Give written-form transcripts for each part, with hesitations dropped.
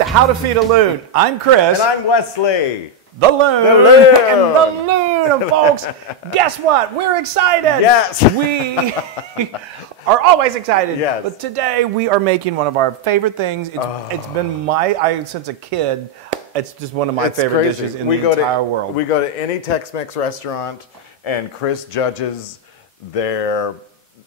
to How to Feed a Loon. I'm Chris. And I'm Wesley. The Loon. The Loon. And the Loon. And folks, guess what? We're excited. Yes. We are always excited. Yes. But today we are making one of our favorite things. It's been since a kid, it's just one of my favorite dishes in the entire world. We go to any Tex-Mex restaurant and Chris judges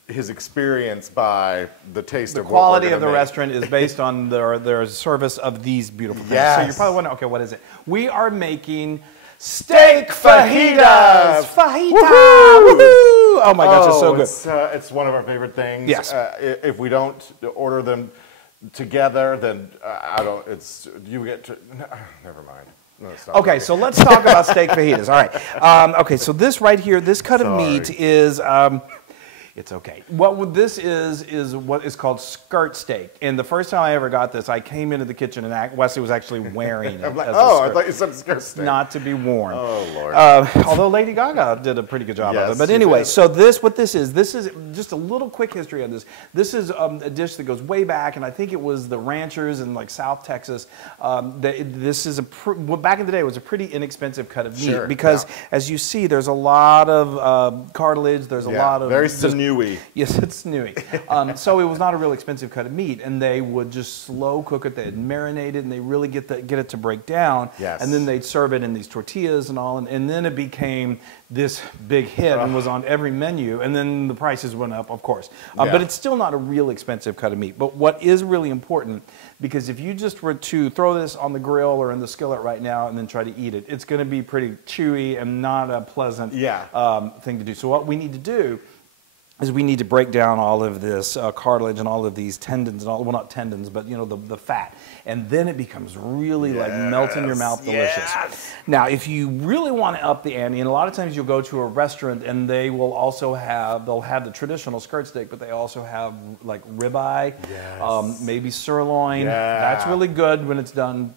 his experience by the taste of what we're quality of the make. restaurant is based on their service of these beautiful things. Yes. So you're probably wondering, okay, what is it? We are making steak fajitas. Fajita! Woohoo! Oh my gosh, it's so good. It's one of our favorite things. Yes. If we don't order them together, then I don't. You get to. Never mind. No, okay, so let's talk about steak fajitas. All right. Okay, so this right here, this cut of meat is. It's okay. What this is what is called skirt steak. And the first time I ever got this, I came into the kitchen and Wesley was actually wearing it. I'm like, as oh, a skirt. I thought you said skirt steak. Not to be worn. Oh, Lord. Although Lady Gaga did a pretty good job of it. But she anyway, did. so what this is just a little quick history on this. This is a dish that goes way back, and I think it was the ranchers in like South Texas. This is back in the day, it was a pretty inexpensive cut of meat because, as you see, there's a lot of cartilage. There's a lot of very sinewy. Yes, it's newy. So it was not a real expensive cut of meat, and they would just slow cook it. They'd marinate it, and they really get it to break down. Yes. And then they'd serve it in these tortillas and all, and then it became this big hit and was on every menu. And then the prices went up, of course. But it's still not a real expensive cut of meat. But what is really important, because if you just were to throw this on the grill or in the skillet right now and then try to eat it, it's going to be pretty chewy and not a pleasant thing to do. So what we need to do is we need to break down all of this cartilage and all of these tendons and all, well, not tendons, but you know, the fat. And then it becomes really like melt in your mouth delicious. Now, if you really want to up the ante, and a lot of times you'll go to a restaurant and they will also they'll have the traditional skirt steak, but they also have like ribeye, maybe sirloin. That's really good when it's done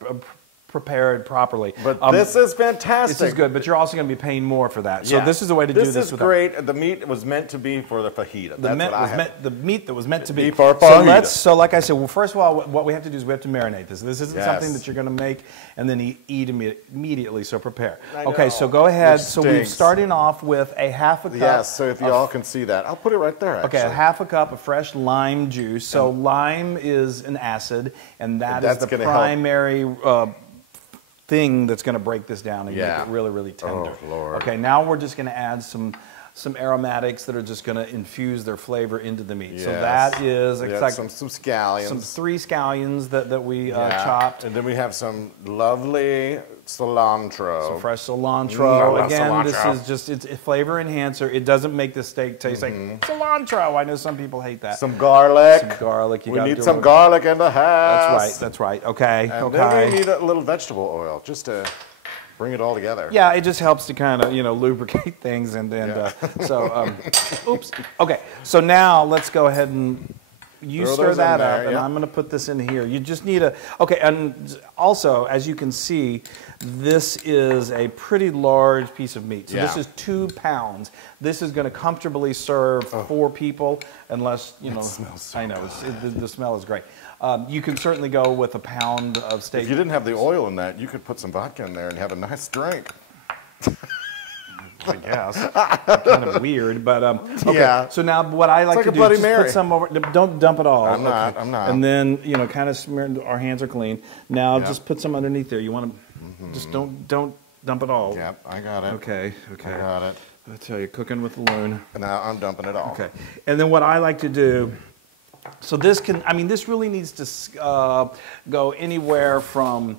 prepared properly. But this is fantastic. This is good, but you're also going to be paying more for that. So this is a way to do this. This is great. The meat was meant to be for the fajita. The meat that was meant to be for fajita. So like I said, well, first of all, what we have to do is we have to marinate this. This isn't something that you're going to make and then eat immediately, so prepare. Okay, so go ahead. So we're starting off with a half a cup. Yes, so if you all can see that. I'll put it right there, actually. Okay, a half a cup of fresh lime juice. So lime is an acid, and that's the primary thing that's going to break this down and make it really, really tender. Oh, Lord. Okay, now we're just going to add some aromatics that are just going to infuse their flavor into the meat. So that is like some scallions. Some 3 scallions that we chopped. And then we have some lovely cilantro. Some fresh cilantro. Again, this is just, it's a flavor enhancer. It doesn't make the steak taste like cilantro. I know some people hate that. Some garlic. Some garlic. We need some garlic in the house. That's right. Okay. And then we need a little vegetable oil just to bring it all together. Yeah, it just helps to kind of, lubricate things oops. Okay, so now let's go ahead and stir that up, and I'm going to put this in here. You just need and also, as you can see, this is a pretty large piece of meat. So this is 2 pounds. This is going to comfortably serve 4 people, unless, It smells so I know, the smell is great. You can certainly go with a pound of steak. If you didn't have the oil in that, you could put some vodka in there and have a nice drink. I guess. Kind of weird, but okay. So now what I like to do is just put some over. Don't dump it all. I'm not. And then kind of smear. Our hands are clean. Now just put some underneath there. You want to just don't dump it all. Yep, I got it. Okay. I got it. I tell you, cooking with the Loon. Now I'm dumping it all. Okay. And then what I like to do. So this this really needs to go anywhere from,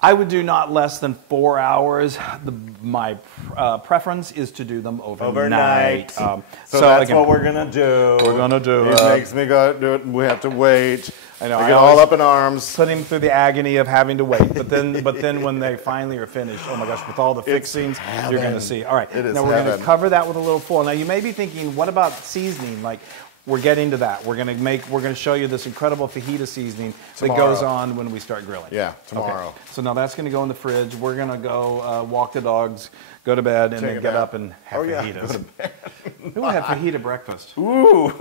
I would do not less than 4 hours. My preference is to do them overnight. So that's what we're going to do. We're going to do it. It makes me go do it. We have to wait. I know. I get all up in arms. Put him through the agony of having to wait. But then when they finally are finished, oh my gosh, with all the fixings, you're going to see. All right. Now we're going to cover that with a little foil. Now you may be thinking, what about seasoning? Like, we're getting to that. We're gonna show you this incredible fajita seasoning that goes on when we start grilling. Yeah, tomorrow. Okay. So now that's gonna go in the fridge. We're gonna go walk the dogs, go to bed, and then get up and have fajitas. Who would have fajita breakfast? Ooh.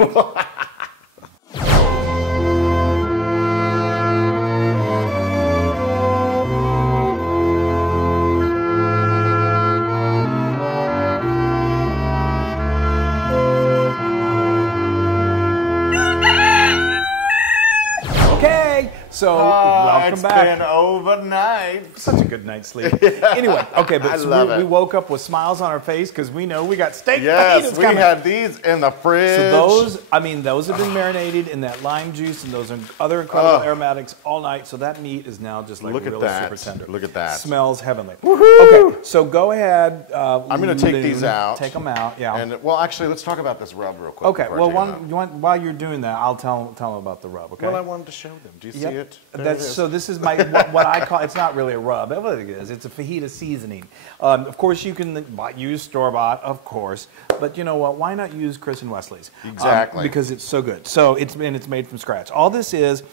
So welcome back. It's been overnight. Such a good night's sleep. Anyway, okay, but so we woke up with smiles on our face because we know we got steak fajitas Yes, we coming. had these in the fridge. So those, I mean, those have been marinated in that lime juice and those other incredible aromatics all night. So that meat is now just like really super tender. Look at that. Smells heavenly. Woohoo! Okay, so go ahead. I'm going to take these out. Take them out, yeah. And well, actually, let's talk about this rub real quick. Okay, well, while you're doing that, I'll tell them about the rub, okay? Well, I wanted to show them. Do you see it? So this is my what I call, it's not really a rub, what it is. It's a fajita seasoning. Of course, you can use store-bought, of course, but you know what? Why not use Chris and Wesley's? Exactly. Because it's so good. So it's made from scratch. All this is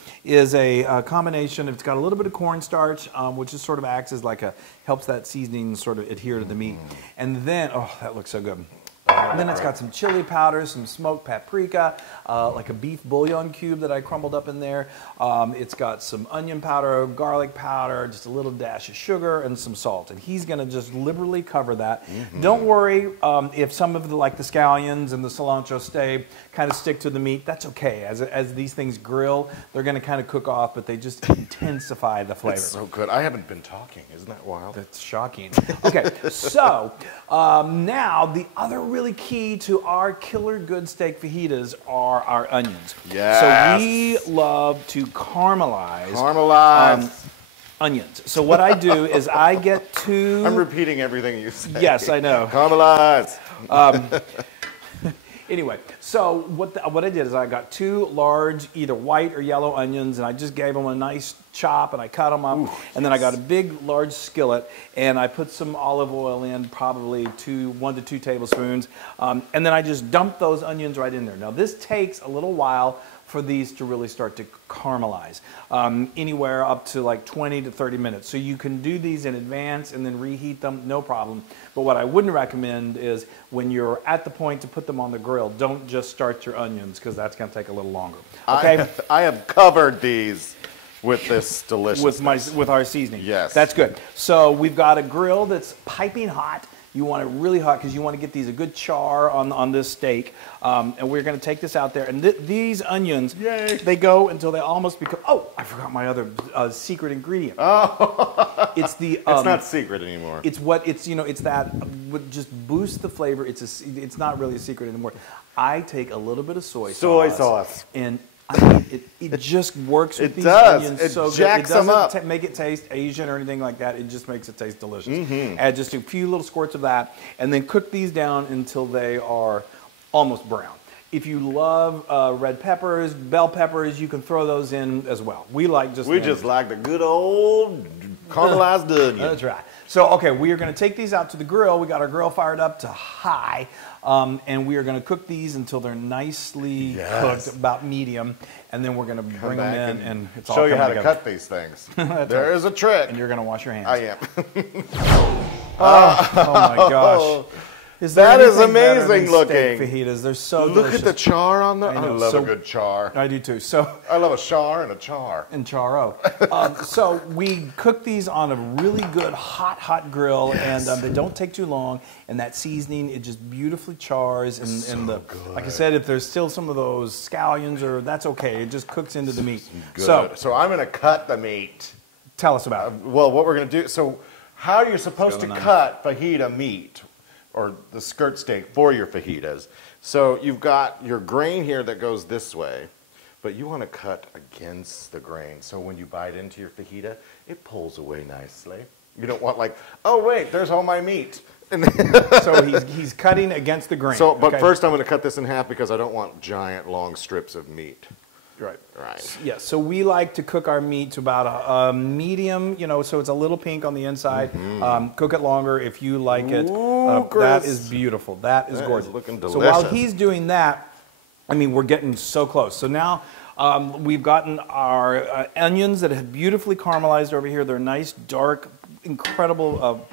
a combination. It's got a little bit of cornstarch, which just sort of acts as like helps that seasoning sort of adhere to the meat. And then, oh, that looks so good. And then it's got some chili powder, some smoked paprika, like a beef bouillon cube that I crumbled up in there. It's got some onion powder, garlic powder, just a little dash of sugar, and some salt. And he's going to just liberally cover that. Don't worry if some of the scallions and the cilantro kind of stick to the meat. That's okay. As these things grill, they're going to kind of cook off, but they just intensify the flavor. It's so good. I haven't been talking. Isn't that wild? That's shocking. Okay, so now the other really key to our killer good steak fajitas are our onions. Yes. So we love to caramelize onions. So what I do is I get two... I'm repeating everything you say. Yes, I know. Caramelize. Anyway, so what I did is I got two large either white or yellow onions, and I just gave them a nice chop, and I cut them up. Ooh, and then I got a big, large skillet, and I put some olive oil in, probably 1 to 2 tablespoons, and then I just dumped those onions right in there. Now, this takes a little while for these to really start to caramelize, anywhere up to like 20 to 30 minutes. So you can do these in advance and then reheat them, no problem. But what I wouldn't recommend is when you're at the point to put them on the grill, don't just start your onions because that's going to take a little longer. Okay? I have covered these with this deliciousness. With our seasoning. Yes. That's good. So we've got a grill that's piping hot. You want it really hot because you want to get these a good char on this steak. And we're going to take this out there. And these onions, yay, they go until they almost become... Oh, I forgot my other secret ingredient. Oh. It's the... it's not secret anymore. It's that would just boost the flavor. It's not really a secret anymore. I take a little bit of soy sauce. And I mean, it just works with these onions so good. It doesn't make it taste Asian or anything like that. It just makes it taste delicious. Add just a few little squirts of that, and then cook these down until they are almost brown. If you love red peppers, bell peppers, you can throw those in as well. We just like the good old caramelized onion. That's right. So, okay, we are going to take these out to the grill. We got our grill fired up to high, and we are going to cook these until they're nicely cooked, about medium, and then we're going to bring them in, and it's all coming together. Show you how to cut these things. There is a trick. And you're going to wash your hands. I am. Oh my gosh. That is amazing looking. Fajitas, they're so Look delicious. at the char on them. I love a good char. I do too. So I love a char and a char. And charo. So we cook these on a really good hot grill, and they don't take too long. And that seasoning, it just beautifully chars. And like I said, if there's still some of those scallions, that's okay. It just cooks into the meat. Good. So I'm going to cut the meat. Tell us about it. Well, what we're going to do. So how you're supposed to cut fajita meat, or the skirt steak for your fajitas. So you've got your grain here that goes this way, but you want to cut against the grain. So when you bite into your fajita, it pulls away nicely. You don't want like, oh wait, there's all my meat. So he's cutting against the grain. So, but first I'm going to cut this in half because I don't want giant long strips of meat. Right. Yeah, so we like to cook our meat to about a medium, so it's a little pink on the inside. Cook it longer if you like it. That is beautiful. That is gorgeous. Is looking delicious. So while he's doing that, I mean, we're getting so close. So now we've gotten our onions that have beautifully caramelized over here. They're nice, dark, incredible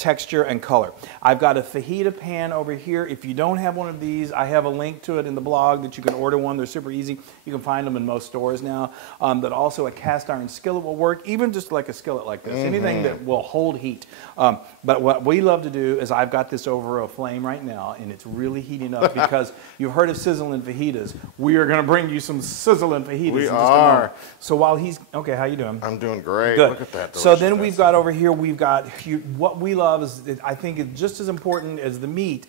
texture and color. I've got a fajita pan over here. If you don't have one of these, I have a link to it in the blog that you can order one. They're super easy. You can find them in most stores now. But also a cast iron skillet will work, even just like a skillet like this. Anything that will hold heat. But what we love to do is I've got this over a flame right now, and it's really heating up because you've heard of sizzling fajitas. We are going to bring you some sizzling fajitas in just a moment. So while he's, okay, how you doing? I'm doing great. Good. Look at that. So then we've got over here, we've got, what we love is, I think it's just as important as the meat,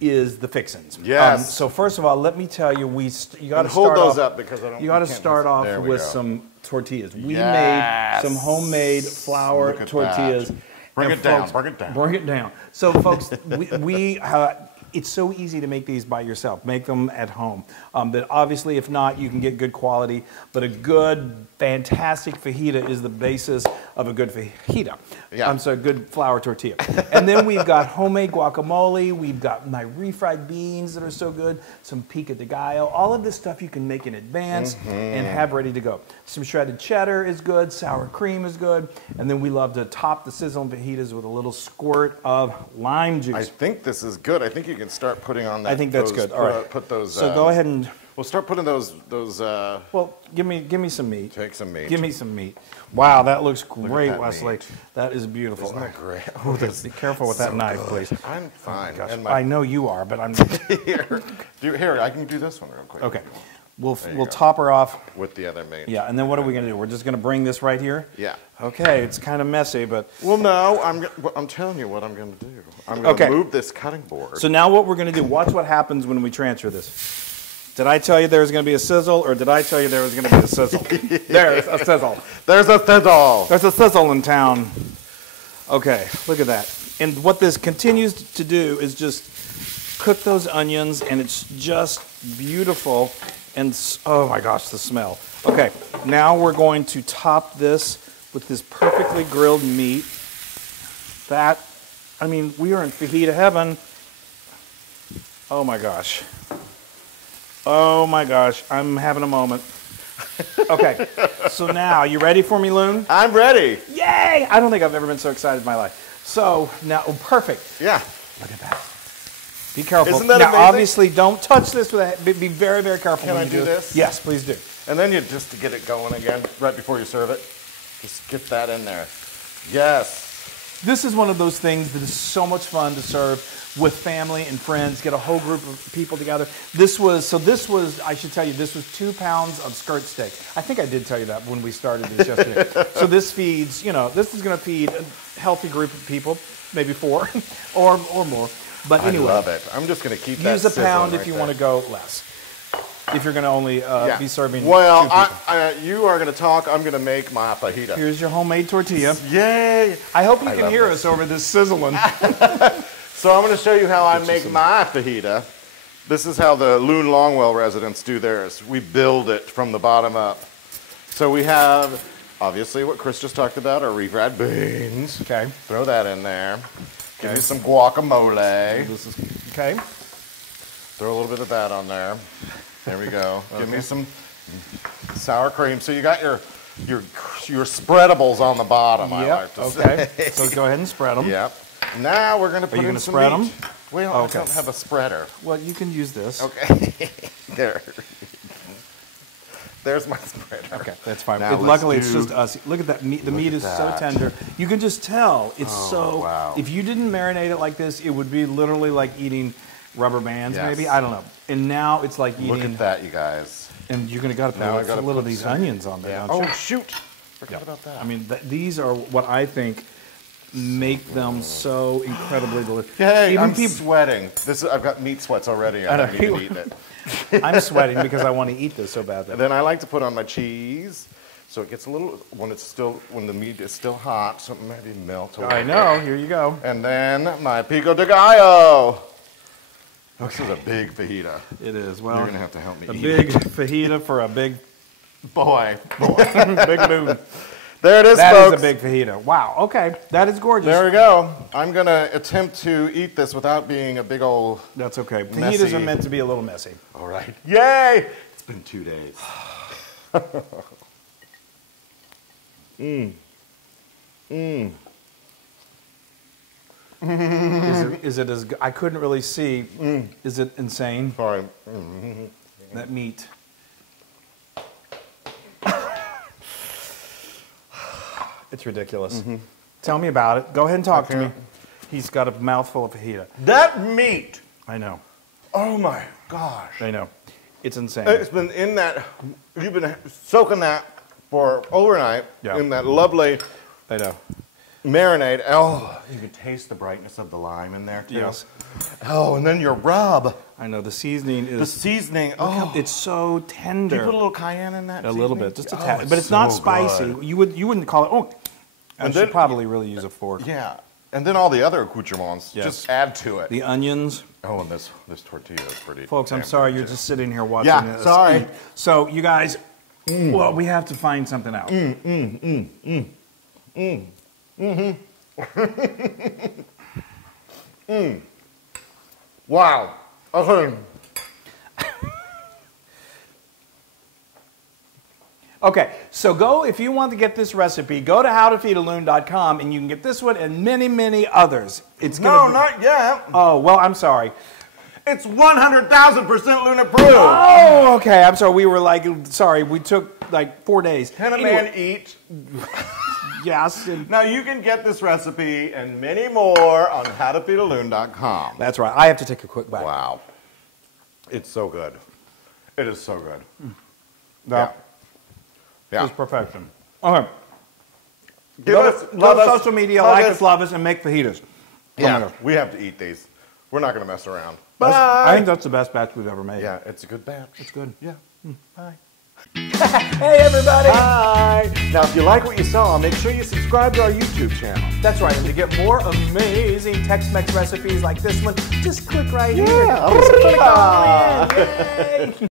is the fixins. Yes. So first of all, let me tell you, you got to hold start those off, up because I don't. You got to start off with some tortillas. We made some homemade flour tortillas. Bring it down. Bring it down. Bring it down. So folks, it's so easy to make these by yourself. Make them at home. But obviously, if not, you can get good quality. But a good, fantastic fajita is the basis of a good fajita. Yeah. So a good flour tortilla. And then we've got homemade guacamole. We've got my refried beans that are so good. Some pico de gallo. All of this stuff you can make in advance and have ready to go. Some shredded cheddar is good. Sour cream is good. And then we love to top the sizzling fajitas with a little squirt of lime juice. I think this is good. I think you can start putting on that. I think that's good. All right. Put those. So go ahead and. We'll start putting those. Well, give me some meat. Take some meat. Give me some meat. Wow, that looks great, that Wesley. meat. That is beautiful. Isn't that great? Oh, be careful with that knife, please. I'm fine. Gosh, And I know you are, but I'm. Here, I can do this one real quick. Okay. We'll top her off with the other meat. Yeah, and then what are we going to do? We're just going to bring this right here? Yeah. Okay, it's kind of messy, but... Well, no, I'm telling you what I'm going to do. I'm going to move this cutting board. So now what we're going to do, watch what happens when we transfer this. Did I tell you there was going to be a sizzle, or did I tell you there was going to be a sizzle? There's a sizzle. There's a sizzle. There's a sizzle in town. Okay, look at that. And what this continues to do is just cook those onions, and it's just beautiful. And oh my gosh, the smell. Okay, now we're going to top this with this perfectly grilled meat. That, I mean, we are in fajita heaven. Oh my gosh. Oh my gosh, I'm having a moment. Okay, so now, you ready for me, Loon? I'm ready. Yay! I don't think I've ever been so excited in my life. So, now, perfect. Yeah. Look at that. Be careful. Isn't that now, amazing? Obviously, don't touch this with a, be very, very careful. Can when I you do this? Yes, please do. And then you just to get it going again, right before you serve it, just get that in there. Yes. This is one of those things that is so much fun to serve with family and friends, get a whole group of people together. This was, I should tell you, this was 2 pounds of skirt steak. I think I did tell you that when we started this yesterday. So this feeds, this is going to feed a healthy group of people, maybe 4 or more. But anyway. I love it. I'm just going to keep that use a pound if you want to go less. If you're going to only be serving 2 people. You are going to talk. I'm going to make my fajita. Here's your homemade tortilla. Yay! I hope you can hear us over this sizzling. So I'm going to show you how I make my fajita. This is how the Loon Longwell residents do theirs. We build it from the bottom up. So we have, obviously, what Chris just talked about, our refried beans. Okay. Throw that in there. Give me some guacamole. Okay. Throw a little bit of that on there. There we go. Okay. Give me some sour cream. So you got your spreadables on the bottom. Yep. I like to say. So go ahead and spread them. Yep. Now we're going to put in some spread meat. them? Well, I don't have a spreader. Well, you can use this. Okay. There. There's my spreader. Okay, that's fine. Now Luckily, it's just us. Look at that meat. The meat is so tender. You can just tell. It's wow. If you didn't marinate it like this, it would be literally like eating rubber bands, maybe. I don't know. And now it's like eating. Look at that, you guys. And you're going to got to put a little of these onions on there. Oh, shoot. Forgot about that. I mean, these are what I think make them so incredibly delicious. Hey, I'm sweating. I've got meat sweats already. I haven't even eaten it. I'm sweating because I want to eat this so badly. And then I like to put on my cheese, so it gets a little when the meat is still hot, so maybe melt a little. I know. Here you go. And then my pico de gallo. This is a big fajita. It is. Well, you're gonna have to help me. A big fajita for a big boy. Big Loon. There it is, folks. folks. That is a big fajita. Wow, okay. That is gorgeous. There we go. I'm going to attempt to eat this without being a big old That's okay. messy. Fajitas are meant to be a little messy. All right. Yay! It's been 2 days. Is it as good? I couldn't really see. Is it insane? Sorry. That meat. It's ridiculous. Tell me about it. Go ahead and talk to me. He's got a mouthful of fajita. That meat. I know. Oh my gosh. I know. It's insane. It's been in that, you've been soaking that for overnight in that lovely I know. marinade. Oh, you can taste the brightness of the lime in there too. Yes. Oh, and then your rub. I know. The seasoning is... The seasoning. Oh. It's so tender. Do you put a little cayenne in that A little bit. Just a Oh, tad. But it's not spicy. good. You wouldn't call it... Oh. And should probably really use a fork. Yeah. And then all the other accoutrements. Yes. Just add to it. The onions. Oh, and this tortilla is pretty... Folks, I'm sorry you're just sitting here watching this. Sorry. So, you guys, well, we have to find something out. Wow. Okay. Okay, so go, if you want to get this recipe, go to howtofeedaloon.com and you can get this one and many, many others. It's gonna not yet. Oh, well, I'm sorry. It's 100,000% Loon approved. Oh, okay, I'm sorry. We were like, sorry, we took like 4 days. Can a man eat? Yes. Now you can get this recipe and many more on howtofeedaloon.com. That's right. I have to take a quick bite. Wow. It's so good. It is so good. That Yeah. is perfection. Okay. Give us, Go love to us, social media, hug like us. us, love us, and make fajitas. Yeah, we have to eat these. We're not going to mess around. I think that's the best batch we've ever made. Yeah, it's a good batch. It's good. Yeah. Bye. Hey, everybody. Bye. Now, if you like what you saw, make sure you subscribe to our YouTube channel. That's right. And to get more amazing Tex-Mex recipes like this one, just click right here. Yeah. Just click on in. Yay.